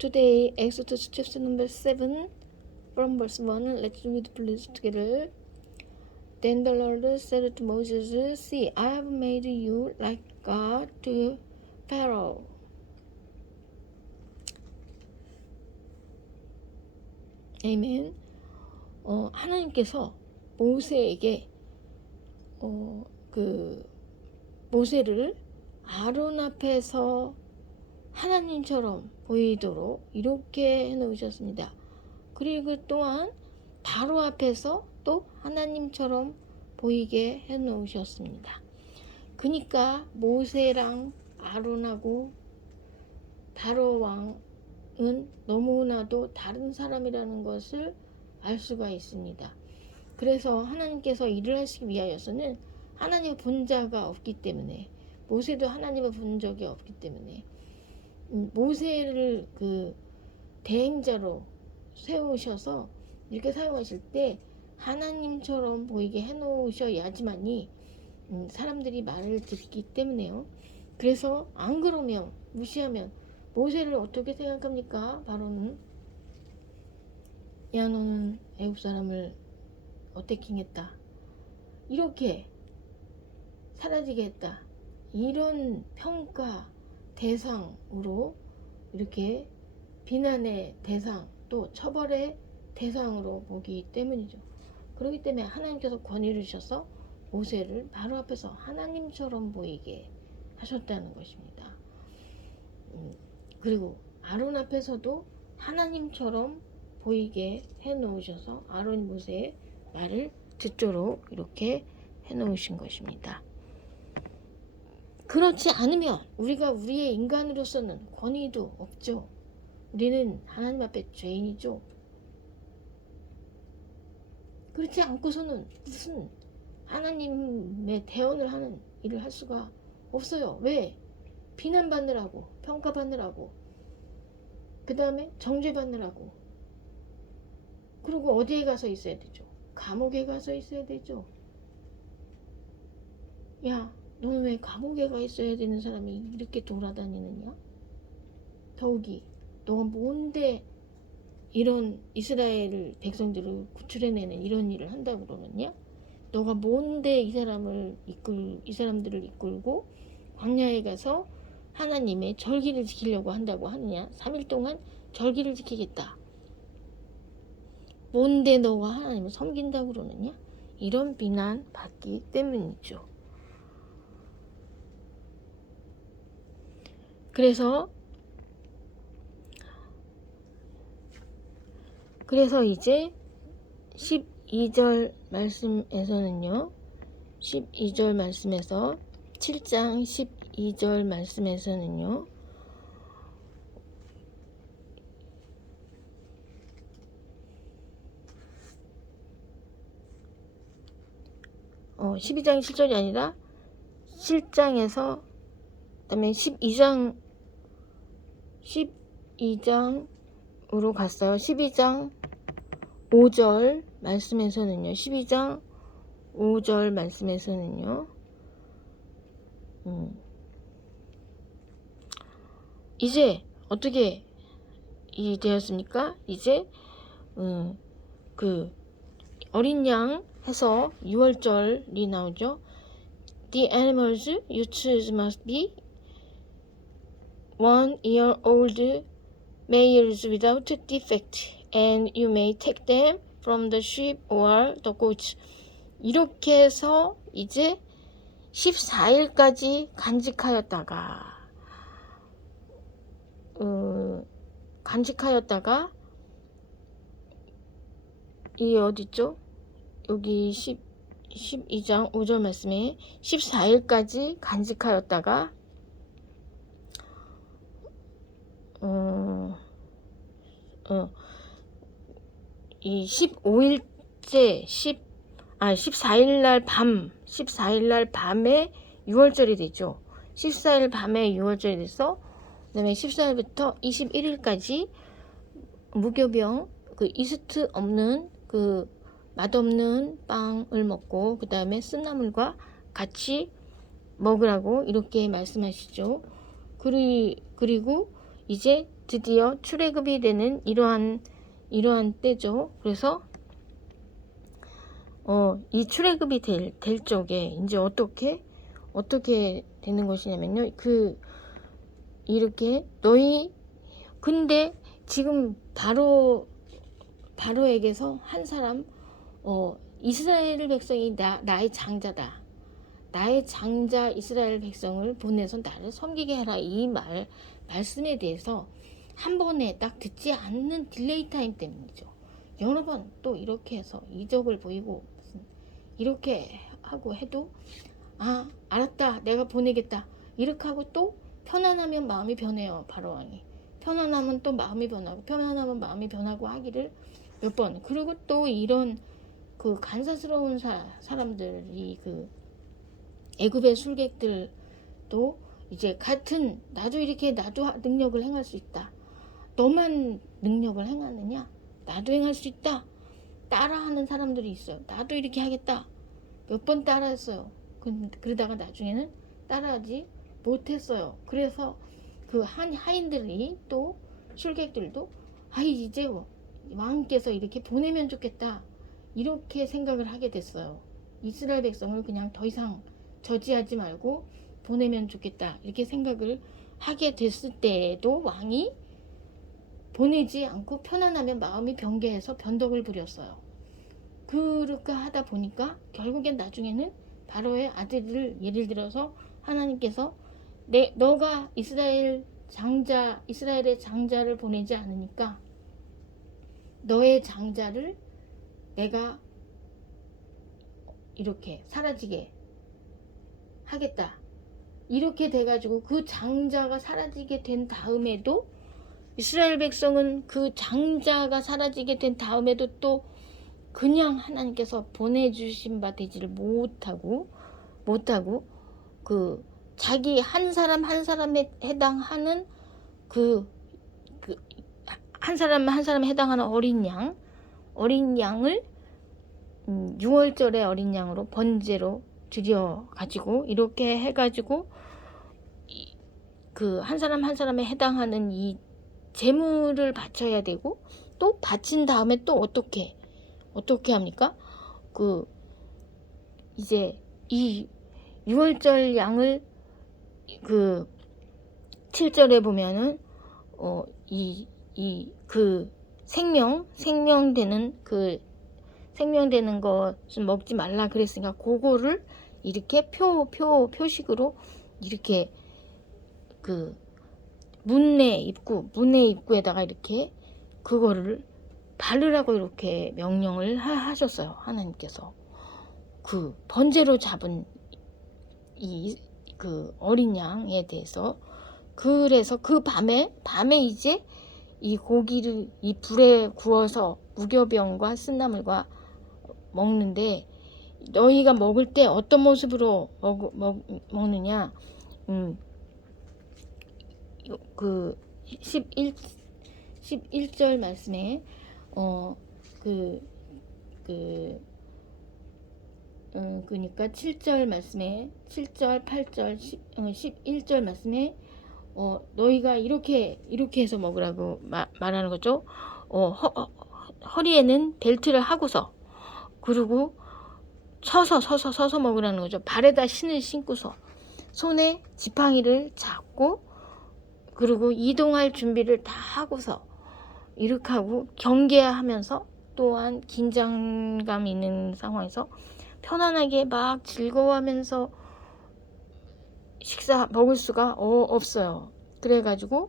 today, Exodus chapter number 7, from verse 1. Let's read please together. Then the Lord said to Moses, See, I have made you like God to Pharaoh. 아멘. 하나님께서 모세에게 모세를 아론 앞에서 하나님처럼 보이도록 이렇게 해놓으셨습니다. 그리고 또한 바로 앞에서 또 하나님처럼 보이게 해놓으셨습니다. 그러니까 모세랑 아론하고 바로 왕은 너무나도 다른 사람이라는 것을 알 수가 있습니다. 그래서 하나님께서 일을 하시기 위하여서는 하나님의 본자가 없기 때문에, 모세도 하나님을 본 적이 없기 때문에 모세를 대행자로 세우셔서 이렇게 사용하실 때 하나님처럼 보이게 해놓으셔야지만이 사람들이 말을 듣기 때문에요. 그래서 안 그러면, 무시하면 모세를 어떻게 생각합니까? 바로는 야, 너는 애굽 사람을 어태킹했다, 이렇게 사라지게 했다, 이런 평가 대상으로, 이렇게 비난의 대상, 또 처벌의 대상으로 보기 때문이죠. 그렇기 때문에 하나님께서 권위를 주셔서 모세를 바로 앞에서 하나님처럼 보이게 하셨다는 것입니다. 그리고 아론 앞에서도 하나님처럼 보이게 해놓으셔서 아론 모세의 말을 듣도록 이렇게 해놓으신 것입니다. 그렇지 않으면 우리가 우리의 인간으로서는 권위도 없죠. 우리는 하나님 앞에 죄인이죠. 그렇지 않고서는 무슨 하나님의 대언을 하는 일을 할 수가 없어요. 왜? 비난받느라고, 평가받느라고, 그 다음에 정죄받느라고. 그리고 어디에 가서 있어야 되죠? 감옥에 가서 있어야 되죠. 야, 너는 왜 감옥에 가 있어야 되는 사람이 이렇게 돌아다니느냐? 더욱이 너가 뭔데 이런 이스라엘 백성들을 구출해내는 이런 일을 한다고 그러느냐? 너가 뭔데 이 사람들을 이끌고 광야에 가서 하나님의 절기를 지키려고 한다고 하느냐? 3일 동안 절기를 지키겠다. 뭔데 너가 하나님을 섬긴다고 그러느냐? 이런 비난 받기 때문이죠. 그래서 이제 12절 말씀에서는요, 12절 말씀에서 7장 12절 말씀에서는요, 12장 7절이 아니라 7장에서 그다음에 12장으로 갔어요. 12장 5절 말씀에서는요, 12장 5절 말씀에서는요, 이제 어떻게 되었습니까? 이제 어린 양 해서 6월절이 나오죠. The animals you choose must be 1 year old males without defect, and you may take them from the sheep or the goats. 이렇게 해서 이제 14일까지 간직하였다가 이게 어딨죠? 여기 12장 5절 말씀에 14일까지 간직하였다가 이 15일째 14일날 밤에 6월절이 되죠. 14일 밤에 6월절이 돼서 그 다음에 14일부터 21일까지 무교병, 이스트 없는 맛없는 빵을 먹고 그 다음에 쓴나물과 같이 먹으라고 이렇게 말씀하시죠. 그리고 이제 드디어 출애굽이 되는 이러한 때죠. 그래서 이 출애굽이 될 적에 이제 어떻게 되는 것이냐면요. 이렇게 너희 근데 지금 바로에게서 한 사람 이스라엘 백성이 나의 장자다. 나의 장자 이스라엘 백성을 보내서 나를 섬기게 해라. 이 말씀에 대해서 한 번에 딱 듣지 않는 딜레이 타임 때문이죠. 여러 번 또 이렇게 해서 이적을 보이고 이렇게 하고 해도 알았다. 내가 보내겠다. 이렇게 하고 또 편안하면 마음이 변해요. 바로왕이. 편안하면 또 마음이 변하고 편안하면 마음이 변하고 하기를 몇 번. 그리고 또 이런 그 간사스러운 사람들이 그 애굽의 술객들도 이제 같은 나도 능력을 행할 수 있다. 너만 능력을 행하느냐? 나도 행할 수 있다. 따라하는 사람들이 있어요. 나도 이렇게 하겠다. 몇 번 따라했어요. 그러다가 나중에는 따라하지 못했어요. 그래서 그 하인들이 또 술객들도 이제 왕께서 이렇게 보내면 좋겠다. 이렇게 생각을 하게 됐어요. 이스라엘 백성을 그냥 더 이상 저지하지 말고 보내면 좋겠다. 이렇게 생각을 하게 됐을 때에도 왕이 보내지 않고 편안하면 마음이 변개해서 변덕을 부렸어요. 그렇게 하다 보니까 결국엔 나중에는 바로의 아들을 예를 들어서 하나님께서 너가 이스라엘의 장자를 보내지 않으니까 너의 장자를 내가 이렇게 사라지게 하겠다. 이렇게 돼가지고 그 장자가 사라지게 된 다음에도 이스라엘 백성은 그 장자가 사라지게 된 다음에도 또 그냥 하나님께서 보내주신 바 되지를 못하고 그 자기 한 사람에 해당하는 한 사람에 해당하는 어린 양을 6월절의 어린 양으로 번제로 드려 가지고 이렇게 해가지고 그 한 사람에 해당하는 이 제물을 바쳐야 되고 또 바친 다음에 또 어떻게 합니까? 이제 이 6월절 양을 7절에 보면은 생명되는 것은 먹지 말라 그랬으니까 그거를 이렇게 표식으로 이렇게 문의 입구에다가 이렇게 그거를 바르라고 이렇게 명령을 하셨어요. 하나님께서 번제로 잡은 어린 양에 대해서. 그래서 그 밤에 이제 이 고기를 이 불에 구워서 무교병과 쓴나물과 먹는데 너희가 먹을 때 어떤 모습으로 먹느냐? 11절 말씀에 그러니까 7절 말씀에 7절 8절 11절 말씀에 너희가 이렇게 해서 먹으라고 말하는 거죠. 허리에는 벨트를 하고서 그리고 서서 먹으라는 거죠. 발에다 신을 신고서 손에 지팡이를 잡고 그리고 이동할 준비를 다 하고서 이렇게 하고 경계하면서 또한 긴장감 있는 상황에서 편안하게 막 즐거워하면서 먹을 수가 없어요. 그래가지고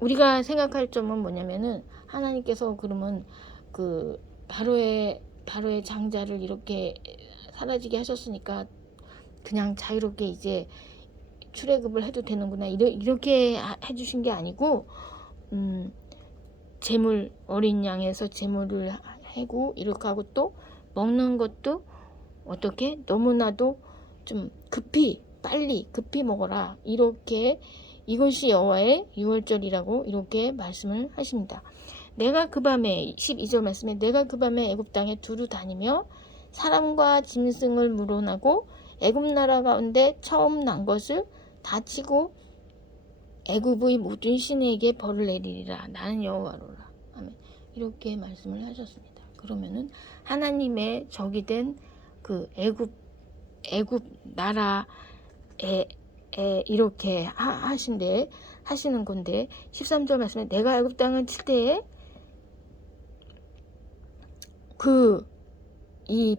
우리가 생각할 점은 뭐냐면은 하나님께서 그러면 그 바로의 장자를 이렇게 사라지게 하셨으니까 그냥 자유롭게 이제 출애굽을 해도 되는구나 이렇게 해주신 게 아니고 어린 양에서 제물을 하고 이렇게 하고 또 먹는 것도 어떻게 너무나도 좀 빨리 급히 먹어라 이렇게 이것이 여호와의 유월절이라고 이렇게 말씀을 하십니다. 내가 그 밤에 12절 말씀에 내가 그 밤에 애굽 땅에 두루 다니며 사람과 짐승을 물어나고 애굽 나라 가운데 처음 난 것을 다 치고 애굽의 모든 신에게 벌을 내리리라. 나는 여호와로라. 아멘. 이렇게 말씀을 하셨습니다. 그러면은 하나님의 적이 된 그 애굽 나라에 이렇게 하시는 건데 13절 말씀에 내가 애굽 땅을 칠 때에 이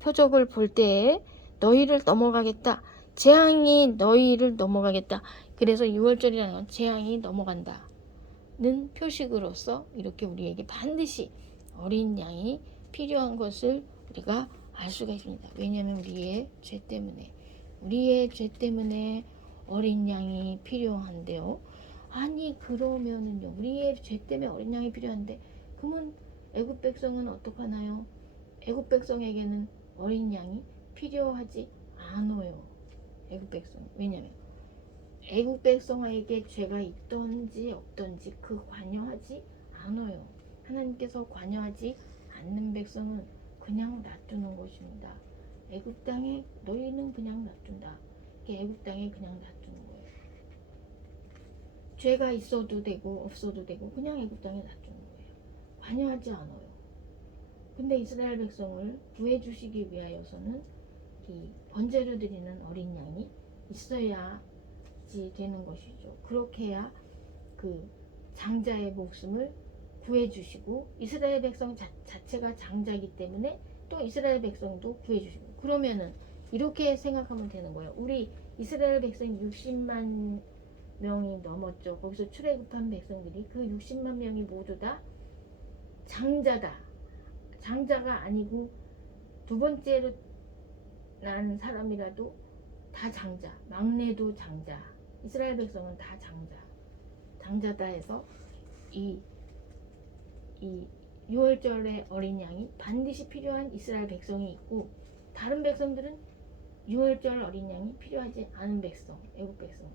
표적을 볼 때에 너희를 넘어가겠다. 재앙이 너희를 넘어가겠다. 그래서 6월절이라는 건 재앙이 넘어간다는 표식으로서 이렇게 우리에게 반드시 어린 양이 필요한 것을 우리가 알 수가 있습니다. 왜냐하면 우리의 죄 때문에 어린 양이 필요한데요. 아니 그러면은요, 우리의 죄 때문에 어린 양이 필요한데 그러면 애굽 백성은 어떡하나요? 애굽 백성에게는 어린 양이 필요하지 않아요. 애굽 백성. 왜냐하면 애굽 백성에게 죄가 있던지 없던지 관여하지 않아요. 하나님께서 관여하지 않는 백성은 그냥 놔두는 것입니다. 애굽 땅에 너희는 그냥 놔둔다. 애굽 땅에 그냥 놔두는 거예요. 죄가 있어도 되고 없어도 되고 그냥 애굽 땅에 놔두는 거예요. 관여하지 않아요. 근데 이스라엘 백성을 구해주시기 위하여서는 이 번제로 드리는 어린 양이 있어야지 되는 것이죠. 그렇게 해야 그 장자의 목숨을 구해주시고 이스라엘 백성 자체가 장자이기 때문에 또 이스라엘 백성도 구해주시고, 그러면은 이렇게 생각하면 되는 거예요. 우리 이스라엘 백성이 60만 명이 넘었죠. 거기서 출애굽한 백성들이 그 60만 명이 모두 다 장자다. 장자가 아니고 두 번째로 난 사람이라도 다 장자, 막내도 장자, 이스라엘 백성은 다 장자다 해서 이 6월절의 어린 양이 반드시 필요한 이스라엘 백성이 있고, 다른 백성들은 6월절 어린 양이 필요하지 않은 백성, 애굽 백성.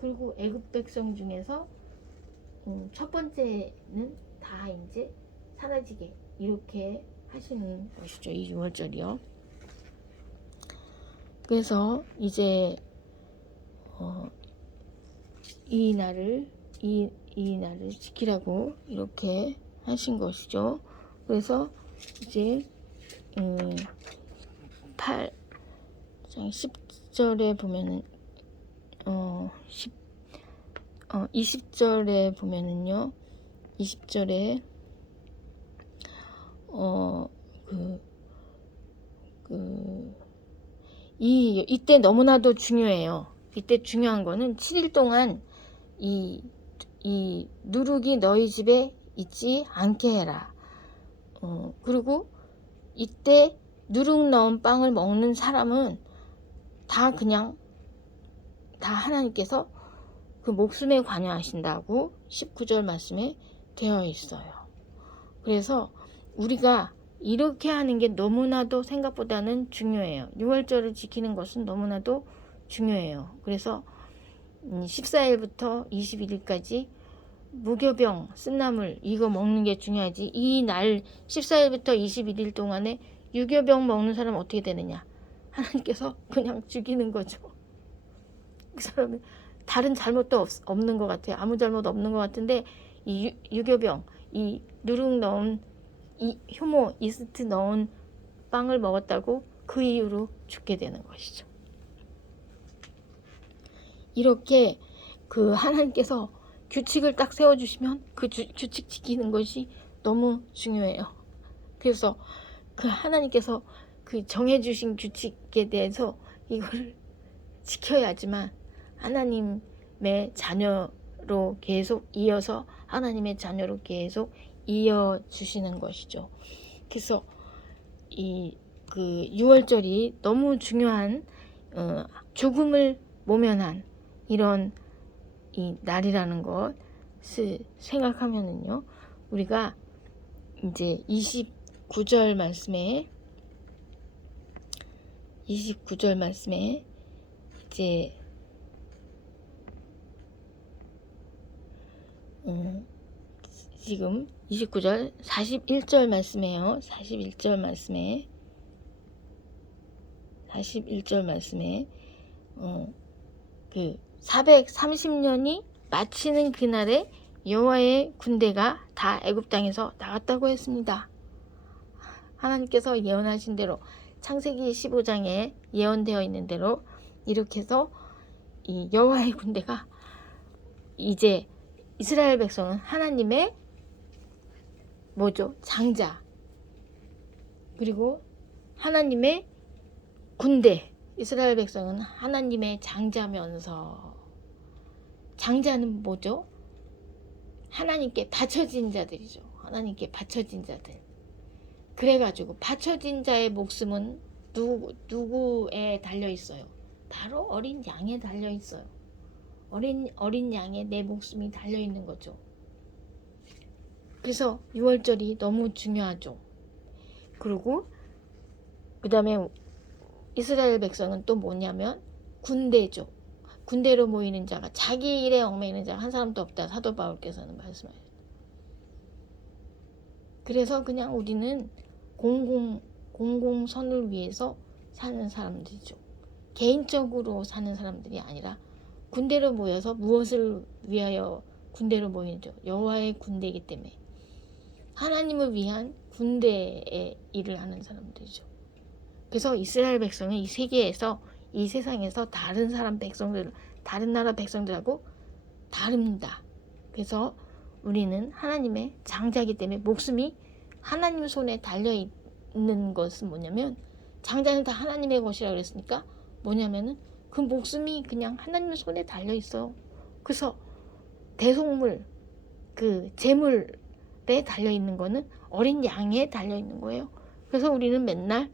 그리고 애굽 백성 중에서 첫 번째는 다 이제 사라지게 이렇게 하시는 것이죠. 이 6월절이요. 그래서 이제 이 날을 지키라고 이렇게 하신 것이죠. 그래서 이제 10절에 보면은 20절에 보면은요. 20절에 이때 너무나도 중요해요. 이때 중요한 거는 7일 동안 이 누룩이 너희 집에 있지 않게 해라. 그리고 이때 누룩 넣은 빵을 먹는 사람은 다 하나님께서 그 목숨에 관여하신다고 19절 말씀에 되어 있어요. 그래서 우리가 이렇게 하는 게 너무나도 생각보다는 중요해요. 6월절을 지키는 것은 너무나도 중요해요. 그래서 14일부터 21일까지 무교병, 쓴나물 이거 먹는 게 중요하지. 이 날 14일부터 21일 동안에 유교병 먹는 사람 어떻게 되느냐? 하나님께서 그냥 죽이는 거죠. 그 사람은 다른 잘못도 없는 것 같아요. 아무 잘못 없는 것 같은데 이 유교병, 이 누룩 넣은 이 효모, 이스트 넣은 빵을 먹었다고 그 이유로 죽게 되는 것이죠. 이렇게 그 하나님께서 규칙을 딱 세워주시면 그 규칙 지키는 것이 너무 중요해요. 그래서 그 하나님께서 그 정해주신 규칙에 대해서 이걸 지켜야지만 하나님의 자녀로 계속 이어서 하나님의 자녀로 계속 이어주시는 것이죠. 그래서 그 6월절이 너무 중요한 죽음을 모면한 이런 이 날이라는 것을 생각하면은요, 우리가 이제 29절 말씀에 이제 지금 29절 41절 말씀에요. 41절 말씀에 그 430년이 마치는 그날에 여호와의 군대가 다 애굽 땅에서 나갔다고 했습니다. 하나님께서 예언하신 대로 창세기 15장에 예언되어 있는 대로 이렇게 해서 이 여호와의 군대가 이제 이스라엘 백성은 하나님의 뭐죠? 장자, 그리고 하나님의 군대, 이스라엘 백성은 하나님의 장자면서, 장자는 뭐죠? 하나님께 바쳐진 자들이죠. 하나님께 바쳐진 자들. 그래가지고 바쳐진 자의 목숨은 누구에 달려 있어요? 바로 어린 양에 달려 있어요. 어린 양에 내 목숨이 달려 있는 거죠. 그래서 6월절이 너무 중요하죠. 그리고 그 다음에 이스라엘 백성은 또 뭐냐면 군대죠. 군대로 모이는 자가, 자기 일에 얽매이는 자가 한 사람도 없다. 사도 바울께서는 말씀하셨어요. 그래서 그냥 우리는 공공선을 위해서 사는 사람들이죠. 개인적으로 사는 사람들이 아니라 군대로 모여서 무엇을 위하여 군대로 모이죠? 여호와의 군대이기 때문에 하나님을 위한 군대의 일을 하는 사람들이죠. 그래서 이스라엘 백성은 이 세계에서, 이 세상에서 다른 나라 백성들하고 다릅니다. 그래서 우리는 하나님의 장자이기 때문에 목숨이 하나님 손에 달려 있는 것은 뭐냐면, 장자는 다 하나님의 것이라고 그랬으니까 뭐냐면은 그 목숨이 그냥 하나님 손에 달려 있어요. 그래서 대속물, 그 제물에 달려 있는 거는 어린 양에 달려 있는 거예요. 그래서 우리는 맨날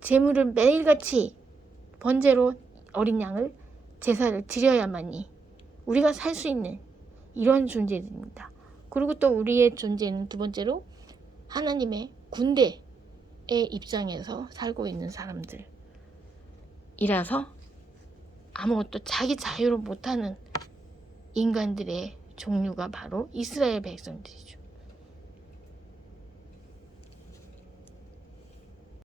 제물을 매일같이 번제로 어린 양을 제사를 드려야만이 우리가 살 수 있는 이런 존재들입니다. 그리고 또 우리의 존재는 두 번째로 하나님의 군대의 입장에서 살고 있는 사람들이라서 아무것도 자기 자유로 못하는 인간들의 종류가 바로 이스라엘 백성들이죠.